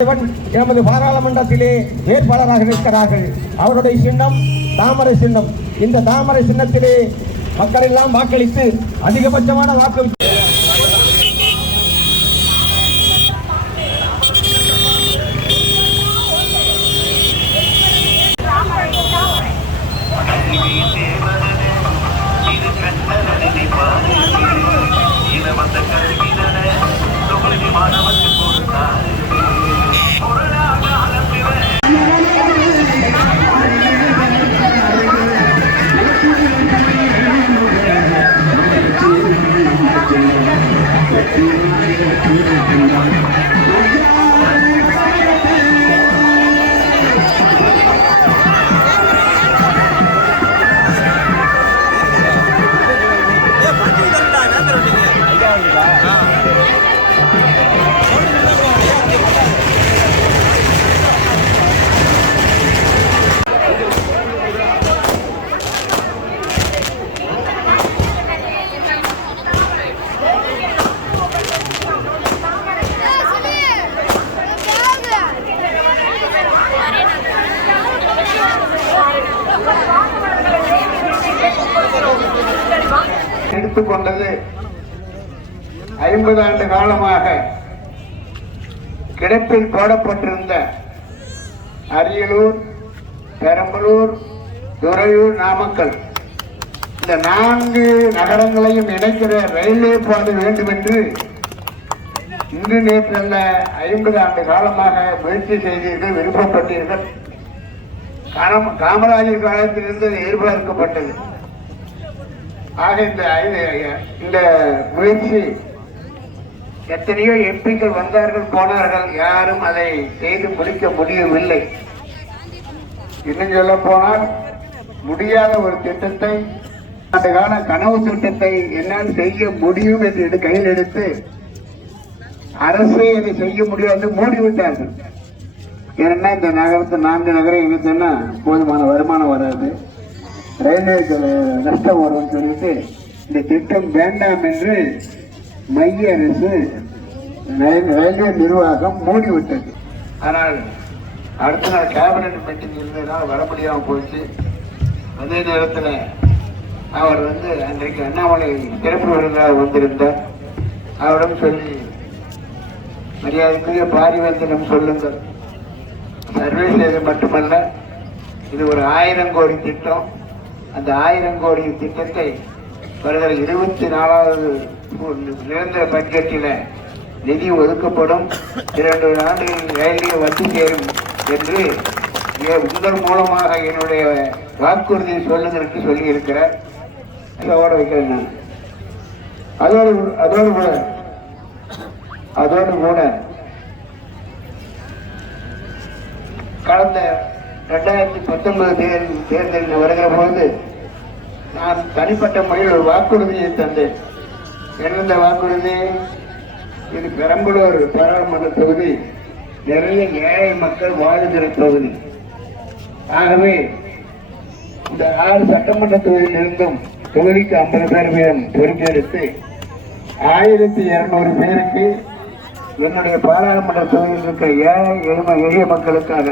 எமது பாராளுமன்றத்திலே வேட்பாளராக நிற்கிறார்கள். அவருடைய சின்னம் தாமரை சின்னம். இந்த தாமரை சின்னத்திலே மக்கள் எல்லாம் வாக்களித்து அதிகபட்சமான வாக்கு எடுத்துக்கொண்டது ஐம்பது ஆண்டு காலமாக கிடப்பில் போடப்பட்டிருந்த அரியலூர் பெரம்பலூர் துறையூர் நாமக்கல். இந்த நான்கு நகரங்களையும் இணைக்கிற ரயில்வே பாதை வேண்டும் என்று இன்று நேற்றல்ல ஐம்பது ஆண்டு காலமாக முயற்சி செய்தீர்கள் விருப்பப்பட்டீர்கள். காமராஜர் காலத்திலிருந்து அது எதிர்பார்க்கப்பட்டது. ஆக இந்த இந்த முயற்சி எத்தனையோ எம்பிக்கள் வந்தார்கள் போனார்கள். யாரும் அதை செய்து முடிக்க முடியவில்லை. இன்னும் சொல்ல போனால் முடியாத ஒரு திட்டத்தை அந்த கால கனவு திட்டத்தை என்னால் செய்ய முடியும் என்று கையில் எடுத்து அரசே இதை செய்ய முடியாது மூடிவிட்டார்கள். ஏன்னா இந்த நகரத்து நான்கு நகரம் இணைத்தோன்னா போதுமான வருமானம் வராது. ரயில்வேக்கு நஷ்டம் வரும்னு சொல்லிட்டு இந்த திட்டம் வேண்டாம் என்று மைய அரசு ரயில்- ரயில்வே நிர்வாகம் மூடிவிட்டது. ஆனால் அடுத்த நாள் கேபினட் மீட்டிங் இருந்ததுனால வர முடியாமல் போச்சு. அதே நேரத்தில் அவர் வந்து அன்றைக்கு அண்ணாமலை சிறப்பு விருந்தாக வந்திருந்தார். அவரிடம் சொல்லி மரியாதைக்குரிய பாரிவந்தனம் சொல்லுங்கள். சர்வே செய்து மட்டுமல்ல இது ஒரு ஆயிரம் கோடி திட்டம். அந்த ஆயிரம் கோடி திட்டத்தை வருகிற இருபத்தி நாலாவது நிரந்தர பட்ஜெட்டில் நிதி ஒதுக்கப்படும். இரண்டு ஆண்டுகளில் ரயில்வே வந்து சேரும் என்று உங்கள் மூலமாக என்னுடைய வாக்குறுதியை சொல்லுங்கள் என்று சொல்லியிருக்கிறார் வைக்கிறேன் நான். அதோடு அதோடு கூட அதோடு கூட கடந்த ரெண்டாயிரத்தி பத்தொன்பது தேர்தல் தேர்தலில் வருகிற போது நான் தனிப்பட்ட முறையில் ஒரு வாக்குறுதியை தந்தேன். என்னென்ன வாக்குறுதி இது பெரம்பலூர் பாராளுமன்ற தொகுதி நிறைய ஏழை மக்கள் வாழுகிற தொகுதி. ஆகவே இந்த ஆறு சட்டமன்ற தொகுதியிலிருந்தும் தொகுதிக்கு ஐம்பது பேர் வீதம் பொறுப்பெடுத்து ஆயிரத்தி இருநூறு பேருக்கு என்னுடைய பாராளுமன்ற தொகுதியில் இருக்கிற ஏழை எளிமை எளிய மக்களுக்காக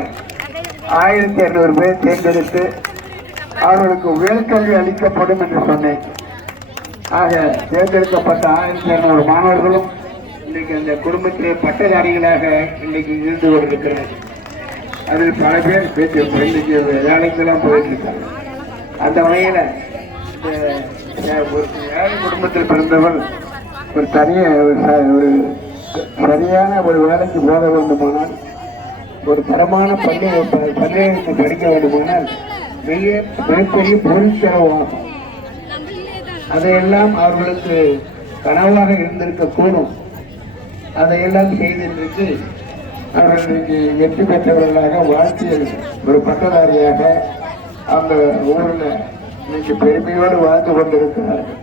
ஆயிரத்தி இருநூறு பேர் தேர்ந்தெடுத்து அவர்களுக்கு உயர்கல்வி அளிக்கப்படும் என்று சொன்னேன். ஆக தேர்ந்தெடுக்கப்பட்ட ஆயிரத்தி இரநூறு மாணவர்களும் இன்னைக்கு அந்த குடும்பத்திலே பட்டதாரிகளாக இன்னைக்கு இருந்து கொண்டிருக்கிறது அதில் பல பேர் பேச்சு இன்னைக்கு வேலைக்கெல்லாம் போயிட்டு அந்த வகையில் இந்த ஒரு ஏழை குடும்பத்தில் பிறந்தவர் ஒரு தனிய ஒரு ஒரு சரியான ஒரு வேலைக்கு போக வேண்டுமானால் ஒரு தரமான பள்ளி ப- பள்ளிகளுக்கு படிக்க வேண்டுமானால் மிக மிகப்பெரிய பொருள் செலவாகும். அதையெல்லாம் அவர்களுக்கு கனவாக இருந்திருக்க கூடும் அதையெல்லாம் செய்திருக்கு அவர்கள் வெற்றி பெற்றவர்களாக வாழ்க்கையில் ஒரு பட்டதாரியாக அந்த ஊரில் இன்னைக்கு பெருமையோடு வாழ்ந்து கொண்டிருக்கிறார்கள்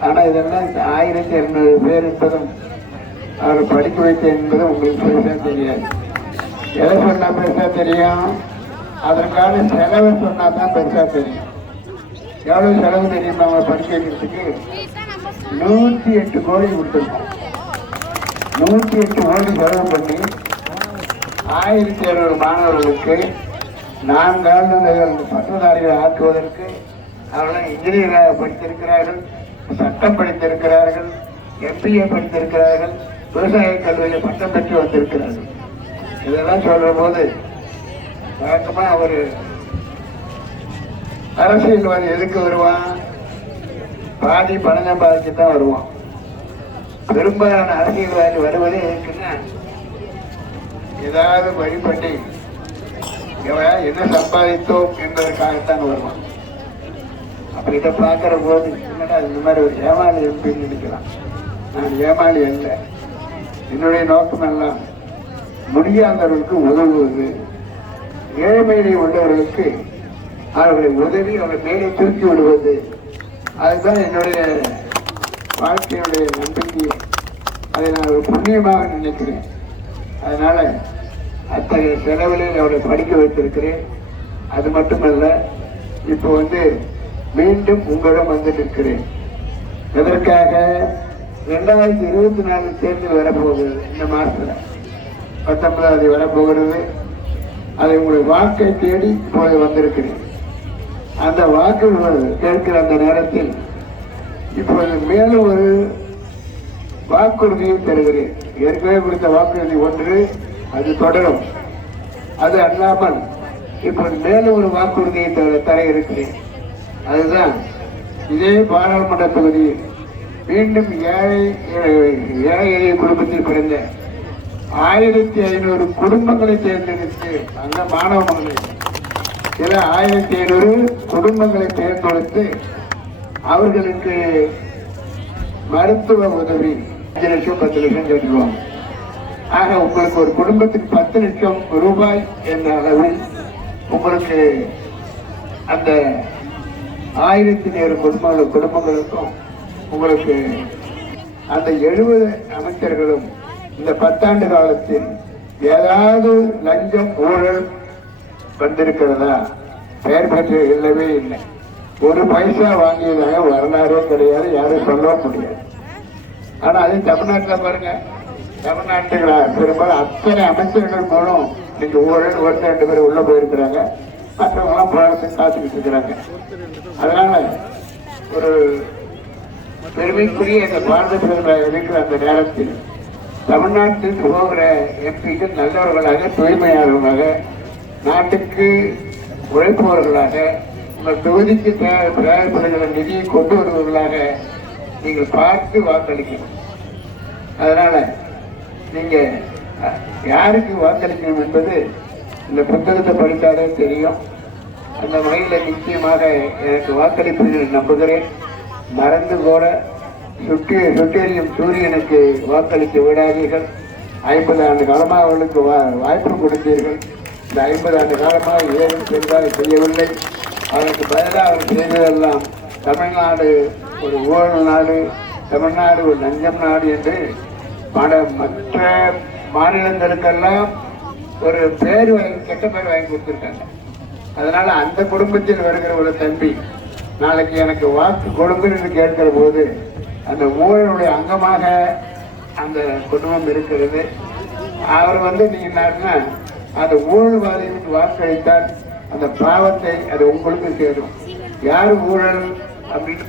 ஆனால் இதெல்லாம் ஆயிரத்தி இருநூறு பேர் என்பதும் அவர் படிக்க வைத்த என்பதும் உங்களுக்கு தெரியாது. எதை சொன்னா பெருசா தெரியும்? அதற்கான செலவை சொன்னா தான் பெருசா தெரியும். எவ்வளவு செலவு தெரியுமா அவங்க படிக்க வைக்கிறதுக்கு நூத்தி எட்டு கோடி கொடுத்துருக்கோம் நூத்தி எட்டு கோடி செலவு பண்ணி ஆயிரத்தி இருநூறு மாணவர்களுக்கு நான்கு ஆண்டுகள் பட்டதாரிகள் ஆக்குவதற்கு அவர்கள் இன்ஜினியராக படித்திருக்கிறார்கள் சட்டம் படித்திருக்கிறார்கள் எம்பிஏ படித்திருக்கிறார்கள் விவசாய கல்லூரியில் பட்டம் பெற்று வந்திருக்கிறார்கள். இதெல்லாம் சொல்ற போது வழக்கமா அவர் அரசியல்வாதி எதுக்கு வருவான்? பாதி பணம் சம்பாதிச்சு தான் வருவான். பெரும்பாலான அரசியல்வாதி வருவதே எதுக்குன்னா ஏதாவது வழிபட்டு இவன் என்ன சம்பாதித்தோம் என்பதற்காகத்தான் வருவான். அப்படி இதை பார்க்கிற போது என்னடா இந்த மாதிரி ஒரு ஏமாளி எம்பின்னு நினைக்கலாம் நான் ஏமாளி அல்ல. என்னுடைய நோக்கம் எல்லாம் முடியாதவர்களுக்கு உதவுவது ஏழ்மையிலே உள்ளவர்களுக்கு அவர்களை உதவி அவர்களை மேலே தூக்கி விடுவது. அதுதான் என்னுடைய வாழ்க்கையுடைய நம்பிக்கை. அதை நான் ஒரு புண்ணியமாக நினைக்கிறேன். அதனால அத்தகைய செலவிலே அவரை படிக்க வைத்திருக்கிறேன். அது மட்டுமல்ல இப்போ வந்து மீண்டும் உங்களிடம் வந்து நிற்கிறேன். எதற்காக? ரெண்டாயிரத்தி இருபத்தி நாலு தேர்தல் வரப்போகுது இந்த மாதத்தில். பத்தொன்பதாவது வரப்போகிறது. அதை உங்களுடைய வாக்கை தேடி இப்போது வந்திருக்கிறேன். அந்த வாக்கு கேட்கிற அந்த நேரத்தில் இப்போது மேலும் ஒரு வாக்குறுதியை தருகிறேன். ஏற்கனவே கொடுத்த வாக்குறுதி ஒன்று அது தொடரும். அது அல்லாமல் இப்போது மேலும் ஒரு வாக்குறுதியை தர தர இருக்கிறேன். அதுதான் இதே பாராளுமன்ற தொகுதியில் மீண்டும் ஏழை ஏழை குடும்பத்தில் பிறந்த ஆயிரத்தி ஐநூறு குடும்பங்களை தேர்ந்தெடுத்து அந்த மாணவ மகளிர் சில ஆயிரத்தி ஐநூறு குடும்பங்களை தேர்ந்தெடுத்து அவர்களுக்கு மருத்துவ உதவி அஞ்சு லட்சம் பத்து லட்சம் கேட்டுருவாங்க ஆக உங்களுக்கு ஒரு குடும்பத்துக்கு பத்து லட்சம் ரூபாய் என்ற அளவில் உங்களுக்கு அந்த ஆயிரத்தி நேரு குடும்பங்கள் குடும்பங்களுக்கும் உங்களுக்கு அந்த எழுபது அமைச்சர்களும் இந்த பத்தாண்டு காலத்தில் ஏதாவது லஞ்சம் ஊழல் வந்திருக்கிறதா? பெயர் பெற்று இல்லவே இல்லை. ஒரு பைசா வாங்கியதாக வரலாறே கிடையாது யாரும் சொல்ல முடியாது. ஆனா அது தமிழ்நாட்டில் பாருங்க தமிழ்நாட்டுல பெரும்பாலும் அத்தனை அமைச்சர்கள் மூலம் இன்னைக்கு ஊழல் ஒரு ரெண்டு பேர் உள்ள போயிருக்கிறாங்க. மற்றவங்களாம் போராட்டத்தை காத்துக்கிட்டு இருக்கிறாங்க. அதனால ஒரு பெருமைக்குரிய இந்த பாரத பிரதமர் இருக்கிற அந்த நேரத்தில் தமிழ்நாட்டில் போகிற எம்பிக்கள் நல்லவர்களாக தூய்மையானவர்களாக நாட்டுக்கு உழைப்பவர்களாக உங்கள் தொகுதிக்கு தேவை- தேவைப்படுகிற நிதியை கொண்டு வருபவர்களாக நீங்கள் பார்த்து வாக்களிக்கணும். அதனால நீங்கள் யாருக்கு வாக்களிக்கணும் என்பது இந்த புத்தகத்தை படித்தாலே தெரியும். அந்த வகையில் நிச்சயமாக எனக்கு வாக்களிப்பீர்கள் நம்புகிறேன். மறந்து கூட சுற்றி சுட்டெரியும் சூரியனுக்கு வாக்களிக்க விடாதீர்கள். ஐம்பது ஆண்டு காலமாக அவர்களுக்கு வா- வாய்ப்பு கொடுத்தீர்கள். இந்த ஐம்பது ஆண்டு காலமாக ஏதும் சென்றால் செய்யவில்லை. அதற்கு பதிலாக அவர் செய்ததெல்லாம் தமிழ்நாடு ஒரு ஊழல் நாடு தமிழ்நாடு ஒரு லஞ்சம் நாடு என்று மட மற்ற மாநிலங்களுக்கெல்லாம் ஒரு பேர் வாங்கி கெட்ட பேர் வாங்கி கொடுத்துருக்காங்க. அதனால் அந்த குடும்பத்தில் வருகிற ஒரு தம்பி நாளைக்கு எனக்கு வாக்கு கொடுங்கன்னு கேட்கிற போது அந்த ஊழலுடைய அங்கமாக அந்த குடும்பம் இருக்கிறது. அவர் வந்து நீங்க என்னன்னா அந்த ஊழல்வாதிகளுக்கு வாக்களித்தால் அந்த பாவத்தை அது உங்களுக்கு சேரும். யார் ஊழல் அப்படின்னு